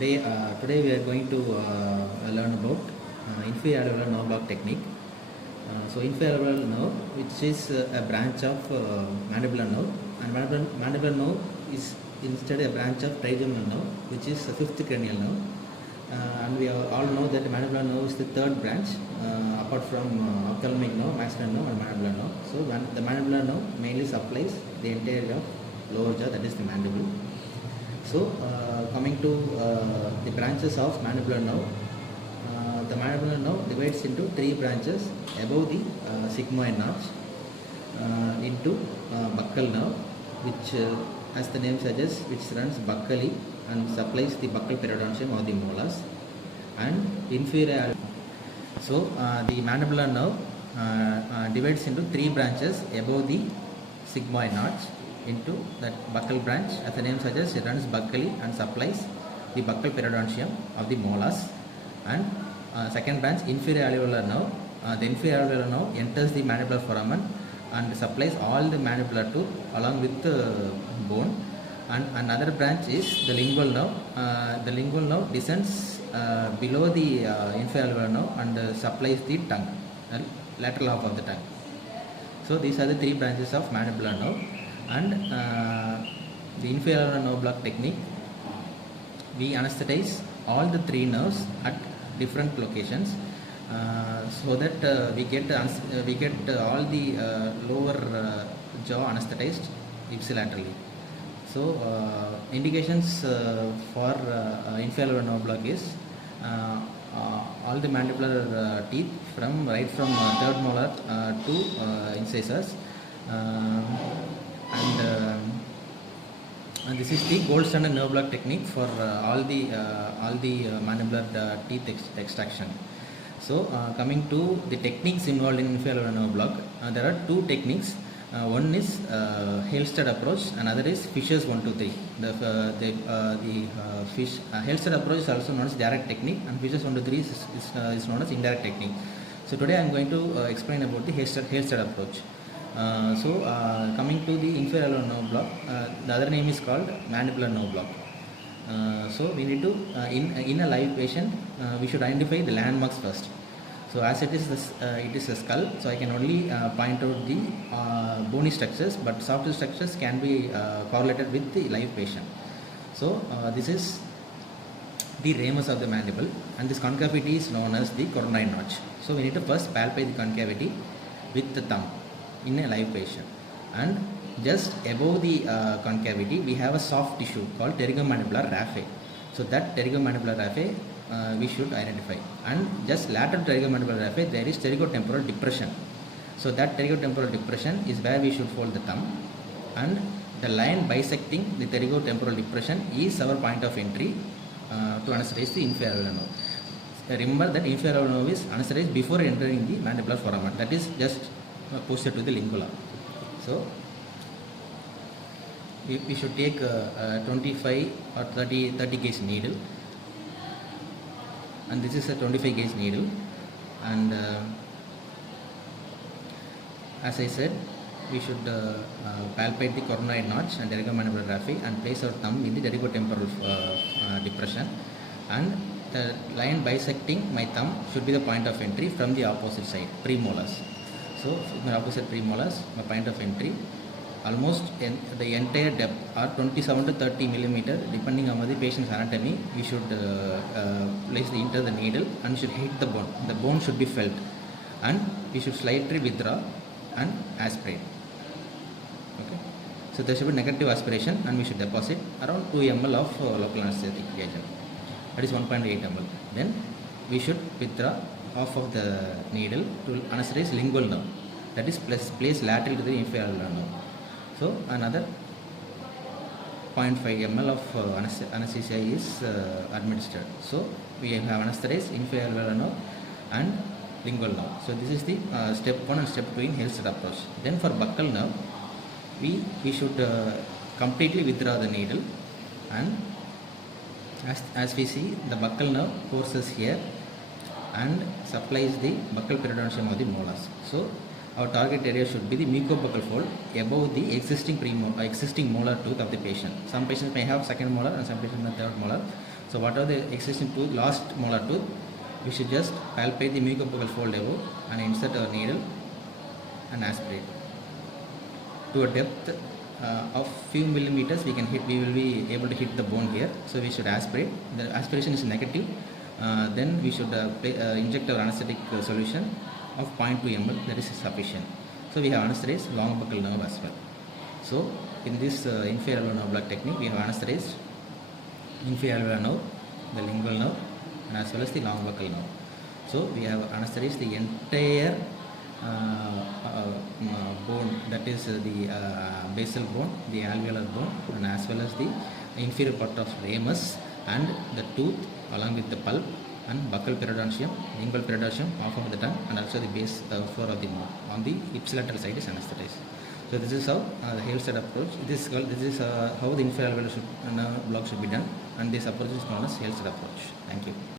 Today we are going to learn about inferior alveolar nerve block technique. Inferior alveolar nerve, which is a branch of mandibular nerve, and mandibular nerve is instead a branch of trigeminal nerve, which is the fifth cranial nerve. And we all know that mandibular nerve is the third branch, apart from ophthalmic nerve, maxillary nerve, and mandibular nerve. So the mandibular nerve mainly supplies the entire of lower jaw, that is the mandible. So coming to the branches of mandibular nerve, the mandibular nerve divides into three branches above the sigmoid notch, into buccal nerve, which as the name suggests, which runs buccally and supplies the buccal periodontium or the molars, and inferior. So the mandibular nerve divides into three branches above the sigmoid notch into that buccal branch. As the name suggests, it runs buccally and supplies the buccal periodontium of the molars. And second branch, inferior alveolar nerve. The inferior alveolar nerve enters the mandibular foramen and supplies all the mandibular tooth along with the bone. And another branch is the lingual nerve. The lingual nerve descends below the inferior alveolar nerve and supplies the tongue, lateral half of the tongue. So these are the three branches of mandibular nerve. And the inferior nerve block technique, we anesthetize all the three nerves at different locations, so that we get all the lower jaw anesthetized ipsilaterally. So indications for inferior nerve block is all the mandibular teeth right from third molar to incisors, and this is the gold standard nerve block technique for all the mandibular teeth extraction. So coming to the techniques involved in inferior nerve block, there are two techniques. One is Halstead approach, another is Fisher's 1, 2, 3. The Halstead approach is also known as direct technique, and Fisher's 1, 2, 3 is known as indirect technique. So today I am going to explain about the Halstead approach. Coming to the inferior nerve block, the other name is called mandibular nerve block. So we need to, in a live patient, we should identify the landmarks first. So as it is a skull, so I can only point out the bony structures, but soft structures can be correlated with the live patient. So this is the ramus of the mandible, and this concavity is known as the coronoid notch. So we need to first palpate the concavity with the thumb in a live patient, and just above the concavity we have a soft tissue called pterygomandibular raphe. So that pterygomandibular raphe we should identify, and just lateral to pterygomandibular raphe there is pterygotemporal depression. So that pterygotemporal depression is where we should fold the thumb, and the line bisecting the pterygotemporal depression is our point of entry to anesthetize the inferior nerve. Remember that inferior nerve is anesthetized before entering the mandibular foramen, that is just posted to the lingula. So we should take a 25 or 30 gauge needle, and this is a 25 gauge needle, and as I said, we should palpate the coronoid notch and pterygomandibular raphe and place our thumb in the pterygotemporal depression, and the line bisecting my thumb should be the point of entry from the opposite side, premolars. So my opposite premolars, my point of entry, almost the entire depth are 27 to 30 millimeter, depending on the patient's anatomy. We should enter the needle and should hit the bone. The bone should be felt, and we should slightly withdraw and aspirate. Okay. So there should be negative aspiration, and we should deposit around 2 ml of local anesthetic agent, that is 1.8 ml. Then we should withdraw half of the needle to anesthetize lingual nerve, that is placed lateral to the inferior nerve. So another 0.5 ml of anesthesia is administered. So we have anesthetized inferior nerve and lingual nerve. So this is the step 1 and step 2 in Halstead approach. Then for buccal nerve, we should completely withdraw the needle, and as we see, the buccal nerve courses here and supplies the buccal periodontium of the molars. So our target area should be the mucobuccal fold above the existing molar tooth of the patient. Some patients may have second molar and some patients may have third molar. So what are the existing tooth, last molar tooth, we should just palpate the mucobuccal fold above and insert our needle and aspirate to a depth of few millimeters. We will be able to hit the bone here. So we should aspirate. The aspiration is negative. Then we should inject our anesthetic solution of 0.2 ml. That is sufficient. So we have anesthetized long buccal nerve as well. So in this inferior alveolar nerve block technique, we have anesthetized inferior alveolar nerve, the lingual nerve, and as well as the long buccal nerve. So we have anesthetized the entire bone, that is the basal bone, the alveolar bone, and as well as the inferior part of ramus and the tooth along with the pulp and buccal periodontium, lingual periodontium, half of the tongue, and also the base floor of the mouth on the ipsilateral side is anesthetized. So this is how the Halstead approach. This is how the inferior alveolar block should be done, and this approach is known as Halstead approach. Thank you.